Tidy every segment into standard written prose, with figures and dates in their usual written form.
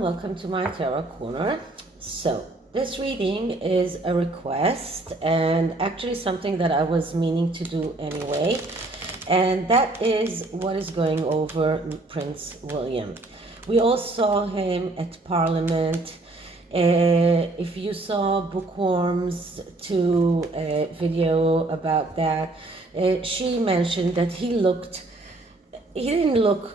everyone, welcome to my Tarot Corner. So, this reading is a request and actually something that I was meaning to do anyway, and that is what is going over Prince William. We all saw him at Parliament. If you saw Bookworm's video about that, she mentioned that he didn't look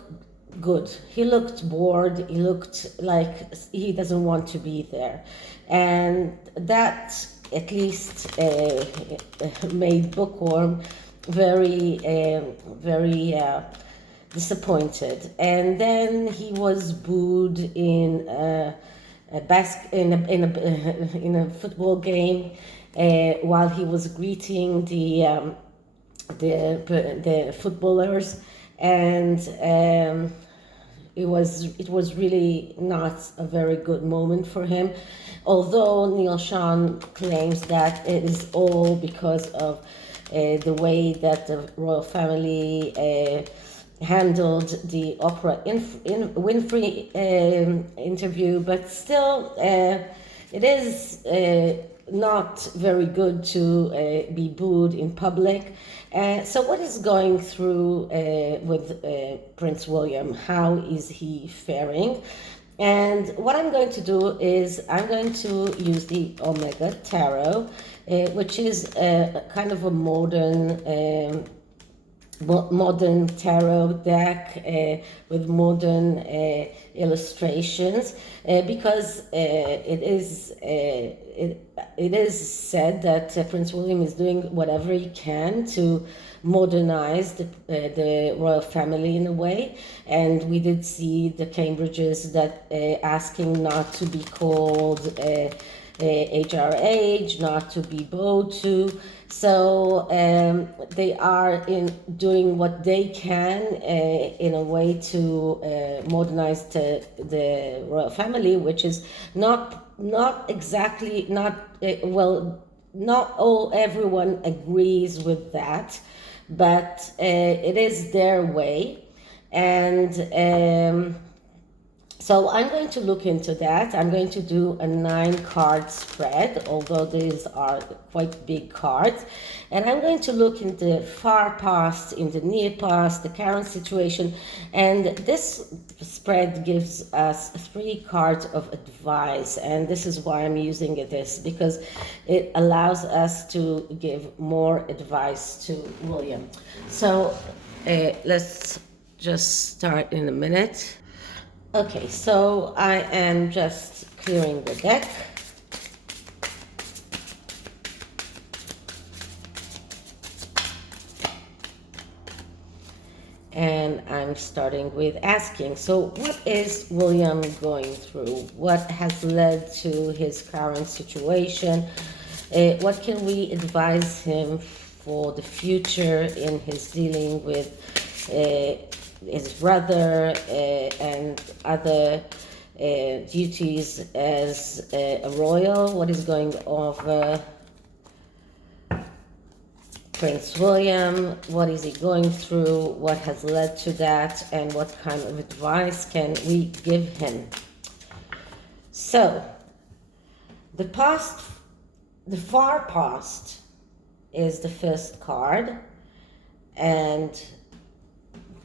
good. He looked bored. He looked like he doesn't want to be there. And that at least made Bookworm very disappointed. And then he was booed in in a football game while he was greeting the footballers, and it was really not a very good moment for him, although Neil Sean claims that it is all because of the way that the royal family handled the Oprah Winfrey interview, but still it is not very good to be booed in public. So what is going through with Prince William? How is he faring? And what I'm going to do is I'm going to use the Omega Tarot, which is kind of a modern tarot deck with modern illustrations, because it is said that Prince William is doing whatever he can to modernize the royal family in a way. And we did see the Cambridges that asking not to be called HRH, not to be bowed to. So they are doing what they can in a way to modernize the royal family, which is not exactly not everyone agrees with that, but it is their way. And so I'm going to look into that. I'm going to do a 9-card spread, although these are quite big cards. And I'm going to look in the far past, in the near past, the current situation. And this spread gives us 3 cards of advice. And this is why I'm using this, because it allows us to give more advice to William. So let's just start in a minute. Okay, so I am just clearing the deck. And I'm starting with asking, so what is William going through? What has led to his current situation? What can we advise him for the future in his dealing with his brother and other duties as a royal? What is going over Prince William? What is he going through? What has led to that? And what kind of advice can we give him? So, the far past is the first card, and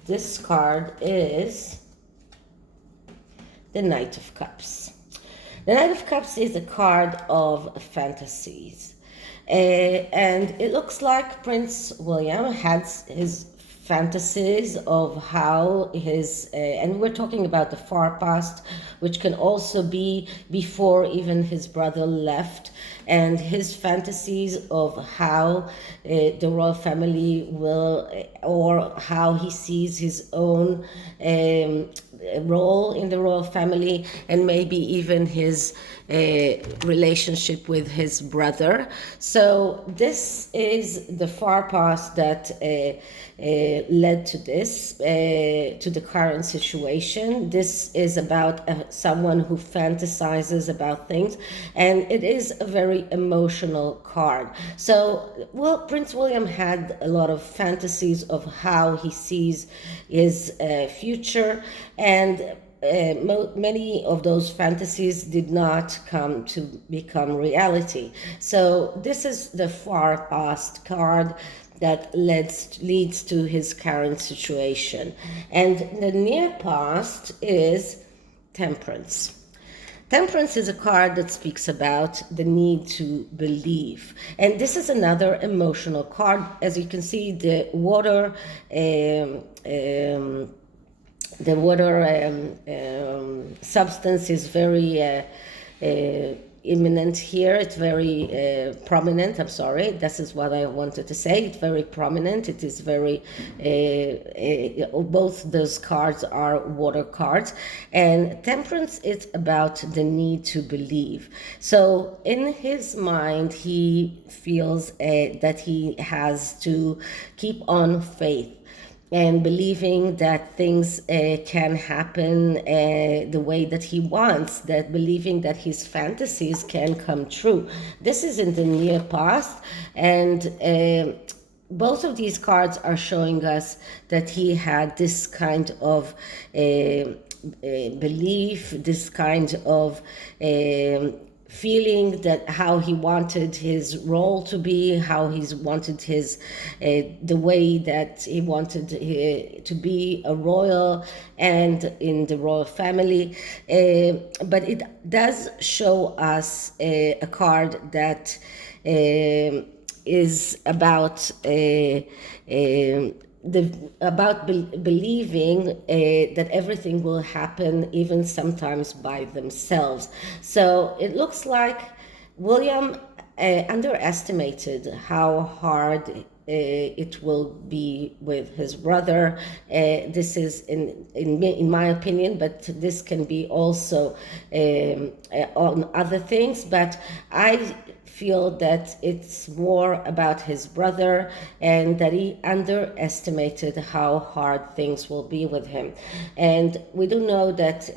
this card is the Knight of Cups. The Knight of Cups is a card of fantasies. And it looks like Prince William had his fantasies of how his, and we're talking about the far past, which can also be before even his brother left, and his fantasies of how the royal family will, or how he sees his own role in the royal family, and maybe even his relationship with his brother. So this is the far past that led to this, to the current situation. This is about someone who fantasizes about things, and it is a very emotional card. So, well, Prince William had a lot of fantasies of how he sees his future, and many of those fantasies did not come to become reality. So this is the far past card that leads to his current situation. And the near past is Temperance. Temperance is a card that speaks about the need to believe. And this is another emotional card. As you can see, the water substance is very imminent here. It's very prominent. I'm sorry. This is what I wanted to say. It's very prominent. It is very, both those cards are water cards. And Temperance is about the need to believe. So in his mind, he feels that he has to keep on faith and believing that things can happen the way that he wants, that believing that his fantasies can come true. This is in the near past, and both of these cards are showing us that he had this kind of belief, this kind of feeling that how he wanted his role to be, how he's wanted his the way that he wanted to be a royal and in the royal family. But it does show us a card that is about believing that everything will happen, even sometimes by themselves. So it looks like William underestimated how hard it will be with his brother. This is in my opinion, but this can be also on other things. But I feel that it's more about his brother and that he underestimated how hard things will be with him. And we do know that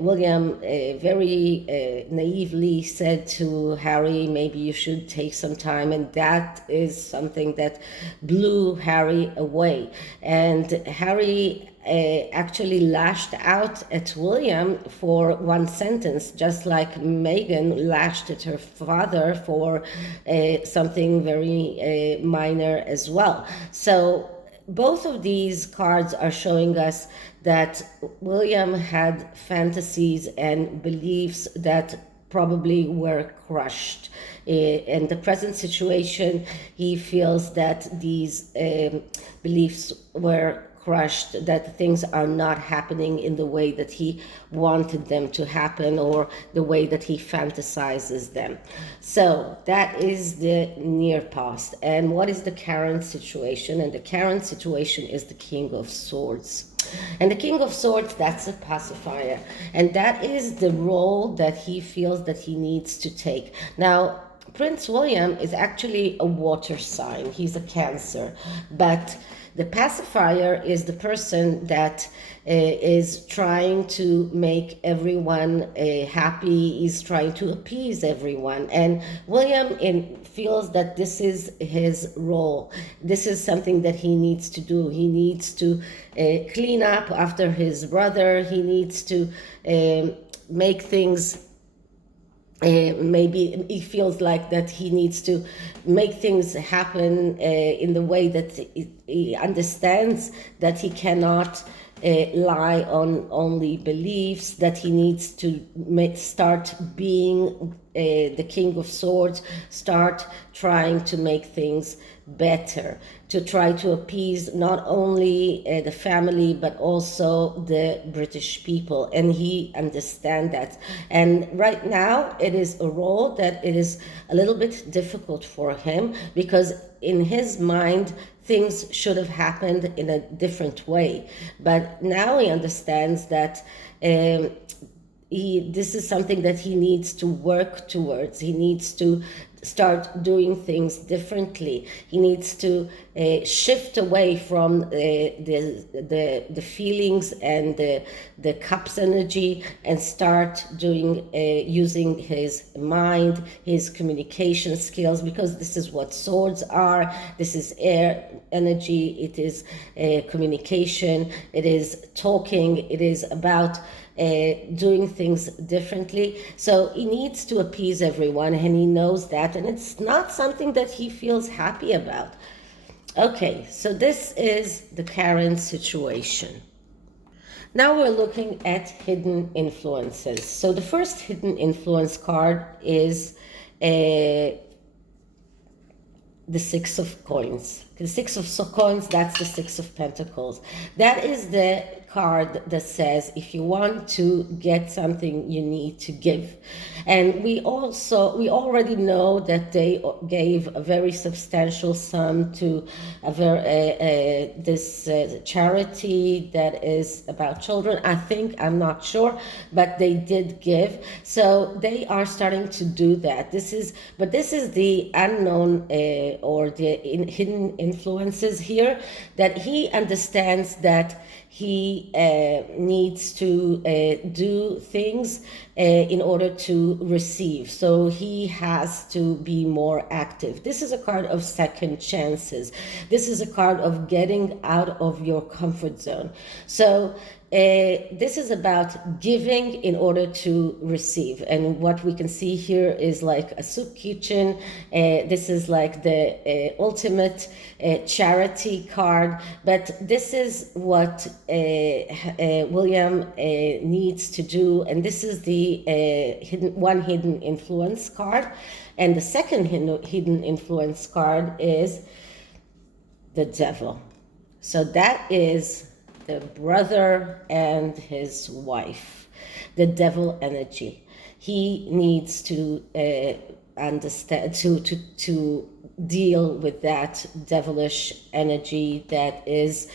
William very naively said to Harry, maybe you should take some time, and that is something that blew Harry away. And Harry actually lashed out at William for one sentence, just like Meghan lashed at her father for something very minor as well. So both of these cards are showing us that William had fantasies and beliefs that probably were crushed. In the present situation, he feels that these beliefs were crushed, that things are not happening in the way that he wanted them to happen or the way that he fantasizes them. So that is the near past. And what is the current situation? And the current situation is the King of Swords. And the King of Swords, that's a pacifier. And that is the role that he feels that he needs to take. Now, Prince William is actually a water sign. He's a Cancer. But the pacifier is the person that is trying to make everyone happy, is trying to appease everyone. And William feels that this is his role. This is something that he needs to do. He needs to clean up after his brother. He needs to make things maybe he feels like that he needs to make things happen in the way that he understands that he cannot lie on only beliefs, that he needs to start being the King of Swords, start trying to make things better, to try to appease not only the family but also the British people, and he understands that. And right now it is a role that it is a little bit difficult for him, because in his mind things should have happened in a different way, but now he understands that this is something that he needs to work towards. He needs to start doing things differently. He needs to shift away from the feelings and the cups energy, and start doing using his mind, his communication skills, because this is what swords are. This is air energy. It is communication. It is talking. It is about doing things differently. So he needs to appease everyone, and he knows that, and it's not something that he feels happy about. Okay, so this is the Karen situation. Now we're looking at hidden influences. So the first hidden influence card is the Six of Coins. The Six of Coins, that's the Six of Pentacles. That is the card that says if you want to get something, you need to give. And we already know that they gave a very substantial sum to this charity that is about children. I'm not sure, but they did give. So they are starting to do that. This is the unknown or the hidden influences here, that he understands that he needs to do things in order to receive. So he has to be more active. This is a card of second chances. This is a card of getting out of your comfort zone. So this is about giving in order to receive. And what we can see here is like a soup kitchen. This is like the ultimate charity card. But this is what William needs to do. And this is the hidden influence card. And the second hidden influence card is the Devil. So that is the brother and his wife, the Devil energy. He needs to understand, to deal with that devilish energy that is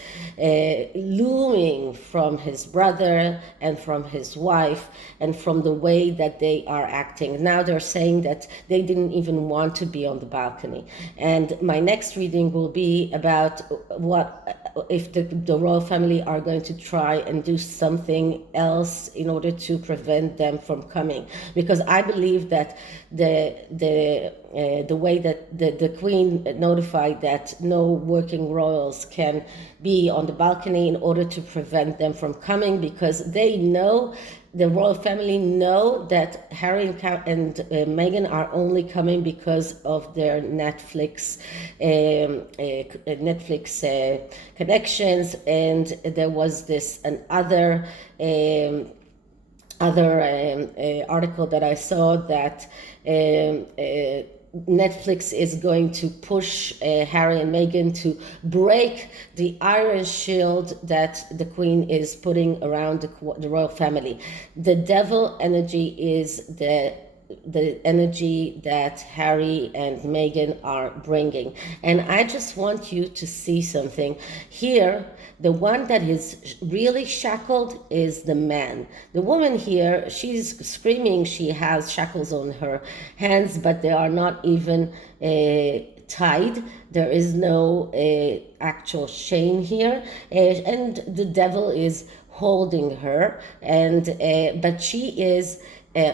looming from his brother and from his wife, and from the way that they are acting. Now they're saying that they didn't even want to be on the balcony. And my next reading will be about what if the royal family are going to try and do something else in order to prevent them from coming, because I believe that the way that the queen notified that no working royals can be on the balcony in order to prevent them from coming, because they know, the royal family know that Harry and Meghan are only coming because of their Netflix connections. And there was this another article that I saw that Netflix is going to push Harry and Meghan to break the iron shield that the Queen is putting around the royal family. The Devil energy is the energy that Harry and Meghan are bringing. And I just want you to see something here. The one that is really shackled is the man. The woman here, she's screaming, she has shackles on her hands, but they are not even tied. There is no actual chain here. And the Devil is holding her, and but she is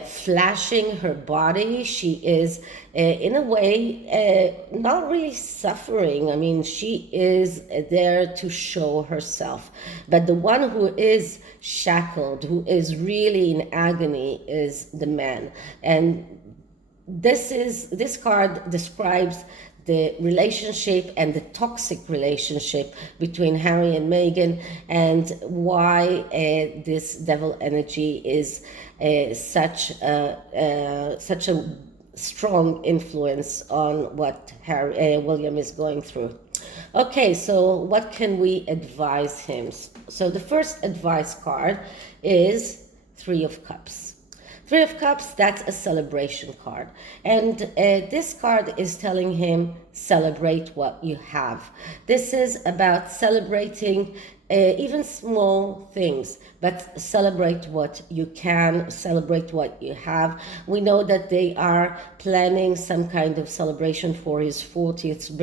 flashing her body. She is in a way not really suffering. I mean, she is there to show herself, but the one who is shackled, who is really in agony, is the man. And this card describes the relationship and the toxic relationship between Harry and Meghan, and why this Devil energy is such a strong influence on what William is going through. Okay, so what can we advise him? So the first advice card is Three of Cups. Three of Cups, that's a celebration card. And this card is telling him, celebrate what you have. This is about celebrating even small things, but celebrate what you can, celebrate what you have. We know that they are planning some kind of celebration for his 40th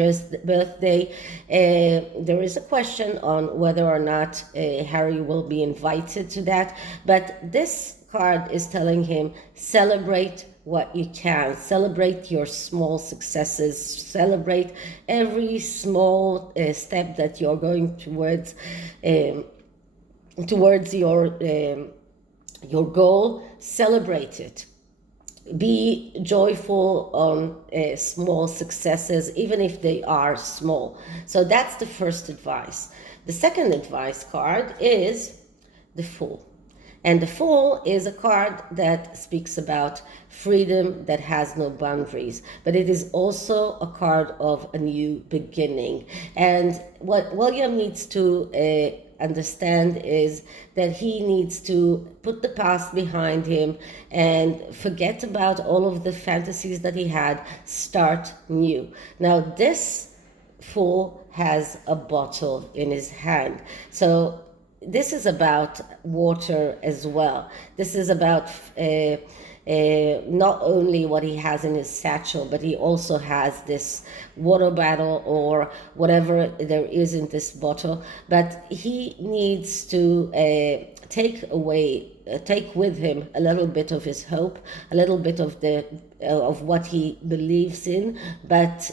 birthday. There is a question on whether or not Harry will be invited to that, but this card is telling him, celebrate what you can, celebrate your small successes, celebrate every small step that you're going towards your goal. Celebrate it. Be joyful on small successes, even if they are small. So that's the first advice. The second advice card is the Fool. And the Fool is a card that speaks about freedom that has no boundaries, but it is also a card of a new beginning. And what William needs to understand is that he needs to put the past behind him and forget about all of the fantasies that he had, start new. Now, this Fool has a bottle in his hand. So this is about water as well. This is about not only what he has in his satchel, but he also has this water bottle or whatever there is in this bottle. But he needs to take with him a little bit of his hope, a little bit of what he believes in, but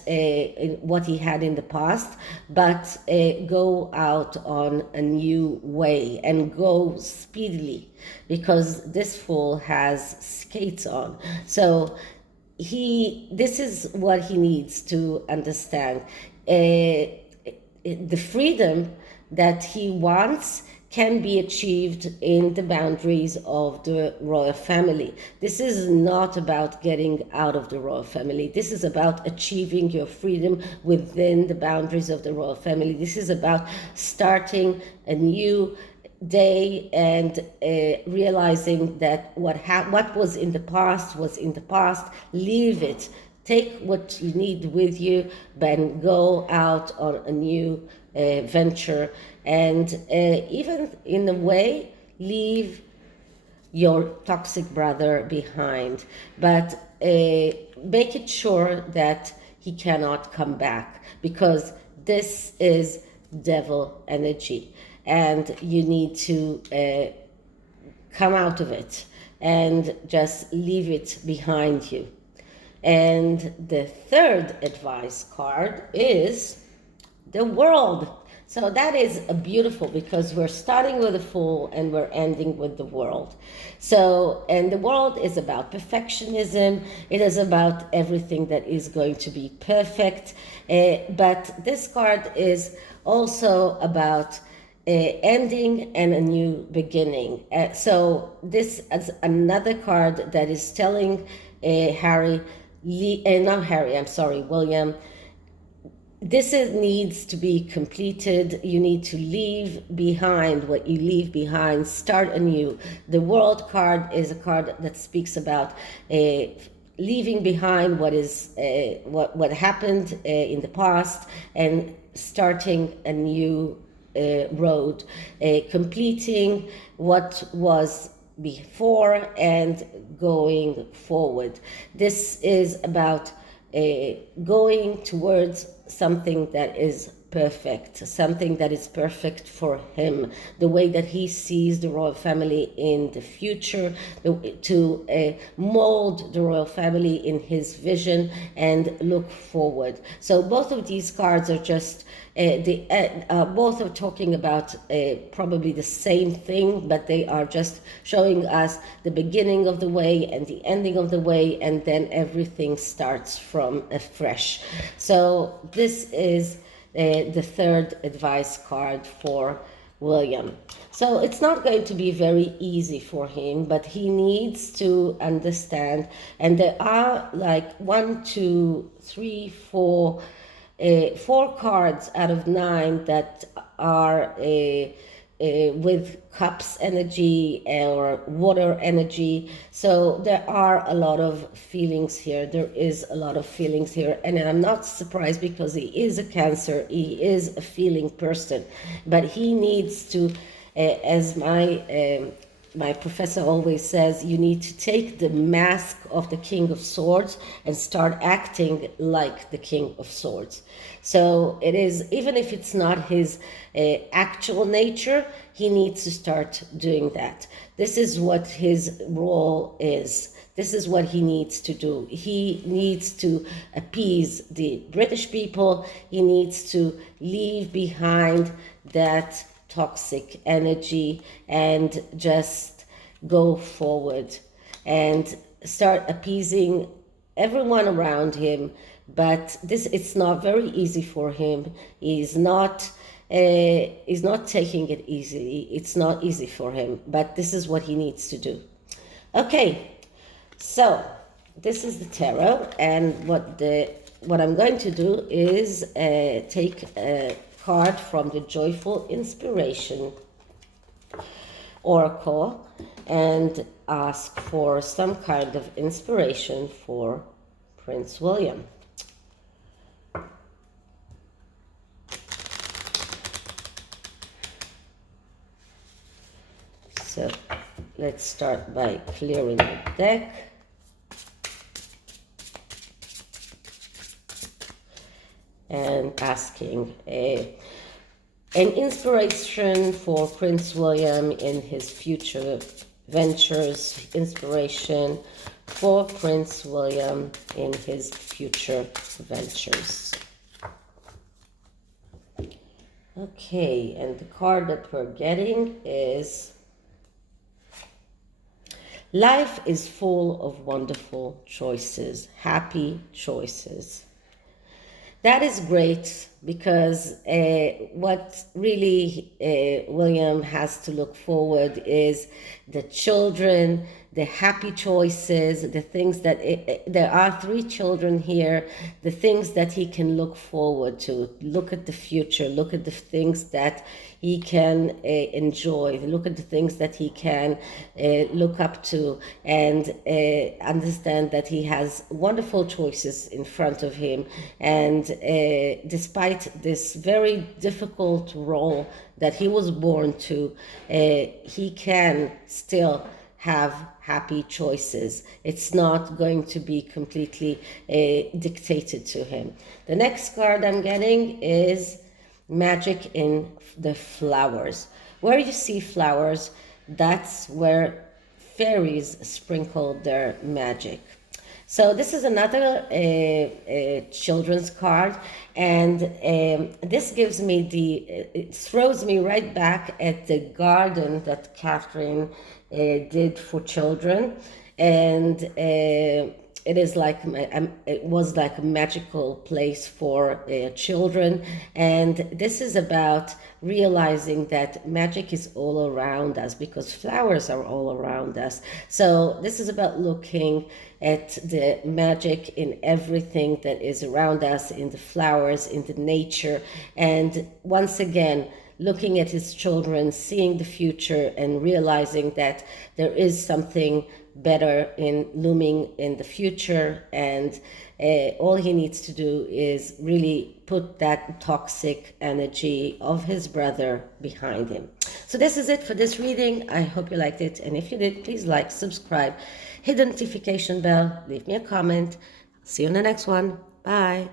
what he had in the past, but go out on a new way and go speedily, because this Fool has skates on. So this is what he needs to understand. The freedom that he wants can be achieved in the boundaries of the royal family. This is not about getting out of the royal family. This is about achieving your freedom within the boundaries of the royal family. This is about starting a new day and realizing that what was in the past was in the past. Leave it. Take what you need with you, but go out on a new venture, and even in a way leave your toxic brother behind, but make it sure that he cannot come back, because this is devil energy and you need to come out of it and just leave it behind you. And the third advice card is the World. So that is a beautiful, because we're starting with the Fool and we're ending with the World. So, and the World is about perfectionism. It is about everything that is going to be perfect. But this card is also about ending and a new beginning. So this is another card that is telling William, this needs to be completed. You need to leave behind what you leave behind, start anew. The World card is a card that speaks about leaving behind what is what happened in the past and starting a new road, completing what was before and going forward. This is about going towards something that is perfect, something that is perfect for him, the way that he sees the royal family in the future, to mold the royal family in his vision and look forward. So both of these cards are just both are talking about probably the same thing, but they are just showing us the beginning of the way and the ending of the way, and then everything starts from afresh. So this is the third advice card for William. So it's not going to be very easy for him, but he needs to understand. And there are like 4 cards out of 9 that are with cups energy or water energy. So there are a lot of feelings here. There is a lot of feelings here. And I'm not surprised because he is a Cancer. He is a feeling person. But he needs to, as my professor always says, you need to take the mask of the King of Swords and start acting like the King of Swords. So it is, even if it's not his actual nature, he needs to start doing that. This is what his role is. This is what he needs to do. He needs to appease the British people. He needs to leave behind that toxic energy and just go forward and start appeasing everyone around him. But it's not very easy for him. He's not taking it easily. It's not easy for him, but this is what he needs to do. Okay, so this is the tarot, and what I'm going to do is take a card from the Joyful Inspiration Oracle and ask for some kind of inspiration for Prince William. So let's start by clearing the deck. And asking an inspiration for Prince William in his future ventures, inspiration for Prince William in his future ventures. Okay, and the card that we're getting is life is full of wonderful choices, happy choices. That is great because what really William has to look forward is the children, the happy choices, the things that, there are 3 children here, the things that he can look forward to, look at the future, look at the things that he can enjoy, look at the things that he can look up to, and understand that he has wonderful choices in front of him. And despite this very difficult role that he was born to, he can still have happy choices. It's not going to be completely dictated to him. The next card I'm getting is magic in the flowers. Where you see flowers, that's where fairies sprinkle their magic. So this is another children's card, and this gives me it throws me right back at the garden that Catherine did for children, and it is like it was like a magical place for children. And this is about realizing that magic is all around us because flowers are all around us. So this is about looking at the magic in everything that is around us, in the flowers, in the nature, and once again looking at his children, seeing the future and realizing that there is something better in looming in the future, and all he needs to do is really put that toxic energy of his brother behind him. So this is it for this reading. I hope you liked it, and if you did, please like, subscribe, hit the notification bell, leave me a comment. See you in the next one. Bye.